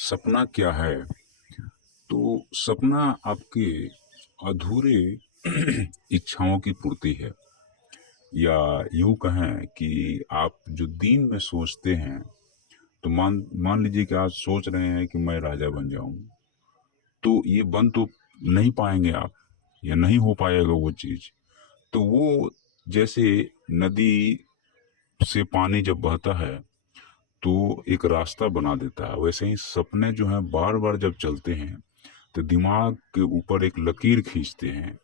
सपना क्या है? तो सपना आपके अधूरे इच्छाओं की पूर्ति है, या यूं कहें कि आप जो दिन में सोचते हैं, तो मान मान लीजिए कि आज सोच रहे हैं कि मैं राजा बन जाऊं, तो ये बन तो नहीं पाएंगे आप, या नहीं हो पाएगा वो चीज। तो वो जैसे नदी से पानी जब बहता है तो एक रास्ता बना देता है, वैसे ही सपने जो हैं बार बार जब चलते हैं तो दिमाग के ऊपर एक लकीर खींचते हैं।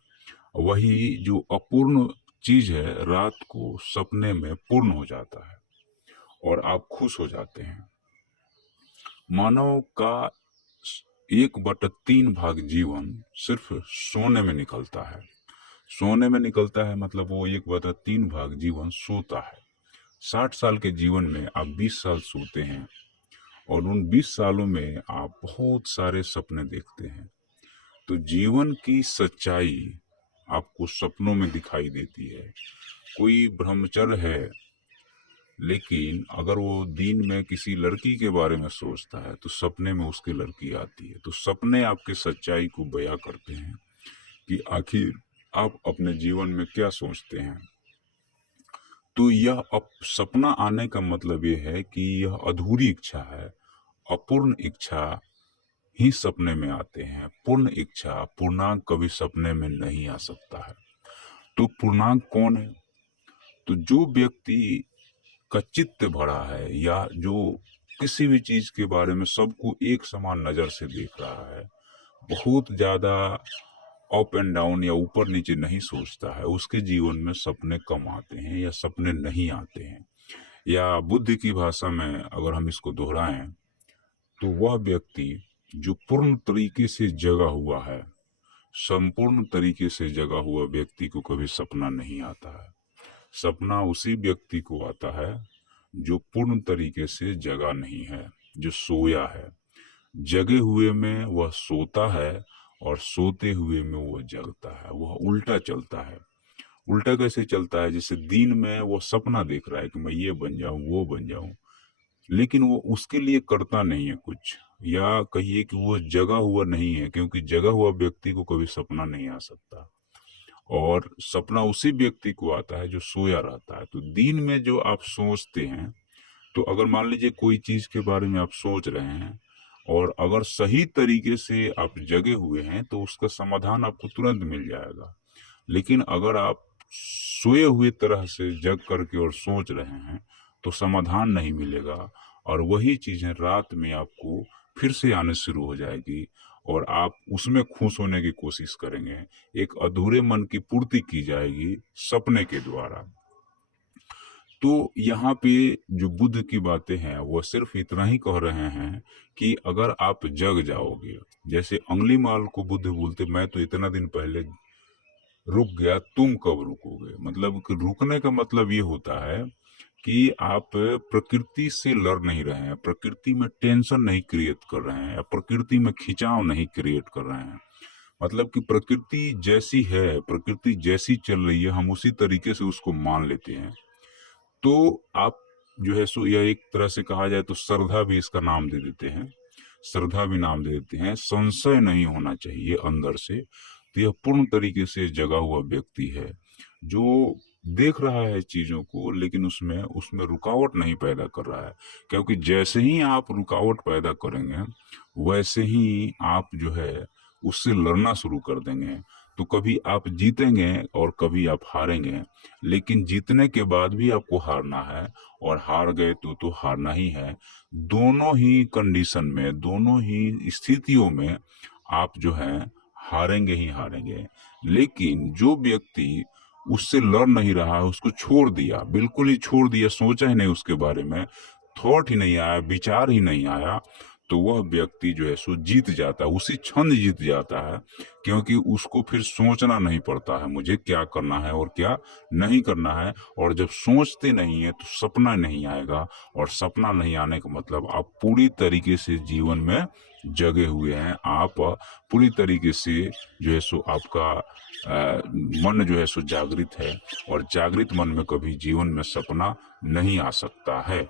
वही जो अपूर्ण चीज है रात को सपने में पूर्ण हो जाता है और आप खुश हो जाते हैं। मानव का 1/3 जीवन सिर्फ सोने में निकलता है। सोने में निकलता है मतलब वो 1/3 जीवन सोता है। 60 साल के जीवन में आप 20 साल सोते हैं और उन 20 सालों में आप बहुत सारे सपने देखते हैं। तो जीवन की सच्चाई आपको सपनों में दिखाई देती है। कोई ब्रह्मचर्य है, लेकिन अगर वो दिन में किसी लड़की के बारे में सोचता है तो सपने में उसकी लड़की आती है। तो सपने आपके सच्चाई को बयां करते हैं कि आखिर आप अपने जीवन में क्या सोचते हैं। तो यह सपना आने का मतलब ये है कि यह अधूरी इच्छा है। अपूर्ण इच्छा ही सपने में आते हैं। पूर्ण इच्छा, पूर्णांक कभी सपने में नहीं आ सकता है। तो पूर्णांक कौन है? तो जो व्यक्ति का चित्त भरा है, या जो किसी भी चीज के बारे में सबको एक समान नजर से देख रहा है, बहुत ज्यादा अप एंड डाउन या ऊपर नीचे नहीं सोचता है, उसके जीवन में सपने कम आते हैं या सपने नहीं आते हैं। या बुद्ध की भाषा में अगर हम इसको दोहराएं तो वह व्यक्ति जो पूर्ण तरीके से जगा हुआ है, संपूर्ण तरीके से जगा हुआ व्यक्ति को कभी सपना नहीं आता है। सपना उसी व्यक्ति को आता है जो पूर्ण तरीके से जगा नहीं है, जो सोया है। जगे हुए में वह सोता है और सोते हुए में वह जगता है। वह उल्टा चलता है। उल्टा कैसे चलता है? जैसे दिन में वो सपना देख रहा है कि मैं ये बन जाऊं, वो बन जाऊं, लेकिन वो उसके लिए करता नहीं है कुछ। या कहिए कि वो जगा हुआ नहीं है, क्योंकि जगा हुआ व्यक्ति को कभी सपना नहीं आ सकता। और सपना उसी व्यक्ति को आता है जो सोया रहता है। तो दिन में जो आप सोचते हैं, तो अगर मान लीजिए कोई चीज के बारे में आप सोच रहे हैं और अगर सही तरीके से आप जगे हुए हैं तो उसका समाधान आपको तुरंत मिल जाएगा। लेकिन अगर आप सोए हुए तरह से जग करके और सोच रहे हैं तो समाधान नहीं मिलेगा, और वही चीजें रात में आपको फिर से आने शुरू हो जाएगी और आप उसमें खुश होने की कोशिश करेंगे। एक अधूरे मन की पूर्ति की जाएगी सपने के द्वारा। तो यहाँ पे जो बुद्ध की बातें हैं वो सिर्फ इतना ही कह रहे हैं कि अगर आप जग जाओगे, जैसे अंगुलीमाल को बुद्ध बोलते, मैं तो इतना दिन पहले रुक गया, तुम कब रुकोगे। मतलब कि रुकने का मतलब ये होता है कि आप प्रकृति से लड़ नहीं रहे हैं, प्रकृति में टेंशन नहीं क्रिएट कर रहे हैं, या प्रकृति में खिंचाव नहीं क्रिएट कर रहे हैं। मतलब कि प्रकृति जैसी है, प्रकृति जैसी चल रही है, हम उसी तरीके से उसको मान लेते हैं। तो आप जो है सो, यह एक तरह से कहा जाए तो श्रद्धा भी इसका नाम दे देते हैं। श्रद्धा भी नाम दे देते हैं। संशय नहीं होना चाहिए अंदर से। तो यह पूर्ण तरीके से जगा हुआ व्यक्ति है जो देख रहा है चीजों को, लेकिन उसमें उसमें रुकावट नहीं पैदा कर रहा है। क्योंकि जैसे ही आप रुकावट पैदा करेंगे वैसे ही आप जो है उससे लड़ना शुरू कर देंगे। तो कभी आप जीतेंगे और कभी आप हारेंगे, लेकिन जीतने के बाद भी आपको हारना है, और हार गए तो हारना ही है। दोनों ही कंडीशन में, दोनों ही स्थितियों में आप जो है हारेंगे ही हारेंगे। लेकिन जो व्यक्ति उससे लड़ नहीं रहा है, उसको छोड़ दिया, बिल्कुल ही छोड़ दिया, सोचा ही नहीं उसके बारे में, थॉट ही नहीं आया, विचार ही नहीं आया, तो वह व्यक्ति जो है सो जीत जाता है, उसी क्षण जीत जाता है। क्योंकि उसको फिर सोचना नहीं पड़ता है मुझे क्या करना है और क्या नहीं करना है। और जब सोचते नहीं है तो सपना नहीं आएगा, और सपना नहीं आने का मतलब आप पूरी तरीके से जीवन में जगे हुए हैं। आप पूरी तरीके से जो है सो आपका मन जो है सो जागृत है, और जागृत मन में कभी जीवन में सपना नहीं आ सकता है।